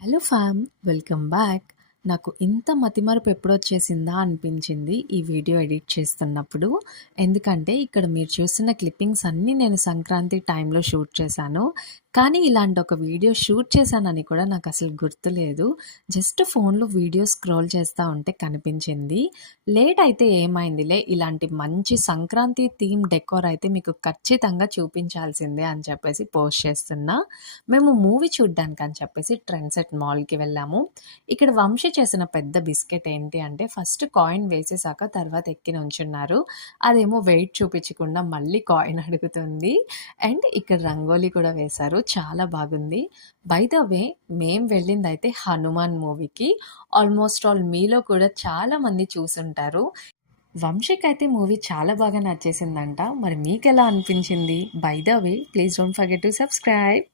Hello ఫ్యామ్, welcome back. నాకు ఇంత మతిమరుపు ఎప్పుడొచ్చేసిందా అనిపించింది ఈ వీడియో ఎడిట్ చేస్తున్నప్పుడు. ఎందుకంటే ఇక్కడ మీరు చూస్తున్న క్లిప్పింగ్స్ అన్నీ నేను సంక్రాంతి టైంలో షూట్ చేశాను. కానీ ఇలాంటి ఒక వీడియో షూట్ చేశానని కూడా నాకు అసలు గుర్తులేదు. జస్ట్ ఫోన్లో వీడియో స్క్రోల్ చేస్తూ ఉంటే కనిపించింది. లేట్ అయితే ఏమైందిలే, ఇలాంటి మంచి సంక్రాంతి థీమ్ డెకోర్ అయితే మీకు ఖచ్చితంగా చూపించాల్సిందే అని చెప్పేసి పోస్ట్ చేస్తున్నా. మేము మూవీ చూడ్డానికి అని చెప్పేసి ట్రెండ్ సెట్ మాల్‌కి వెళ్ళాము. ఇక్కడ వంశీ చేసిన పెద్ద బిస్కెట్ ఏంటి అంటే ఫస్ట్ కాయిన్ వేసేసాక తర్వాత ఎక్కి నుంచున్నారు. అదేమో వెయిట్ చూపించకుండా మళ్ళీ కాయిన్ అడుగుతుంది. అండ్ ఇక్కడ రంగోలీ కూడా వేశారు. చాలా బాగుంది. బై ద వే మేము వెళ్ళిందయితే హనుమాన్ మూవీకి. ఆల్మోస్ట్ ఆల్ మీలో కూడా చాలా మంది చూసుంటారు. వంశీకైతే మూవీ చాలా బాగా నచ్చేసిందంట. మరి మీకెలా అనిపించింది? By the way please don't forget to subscribe.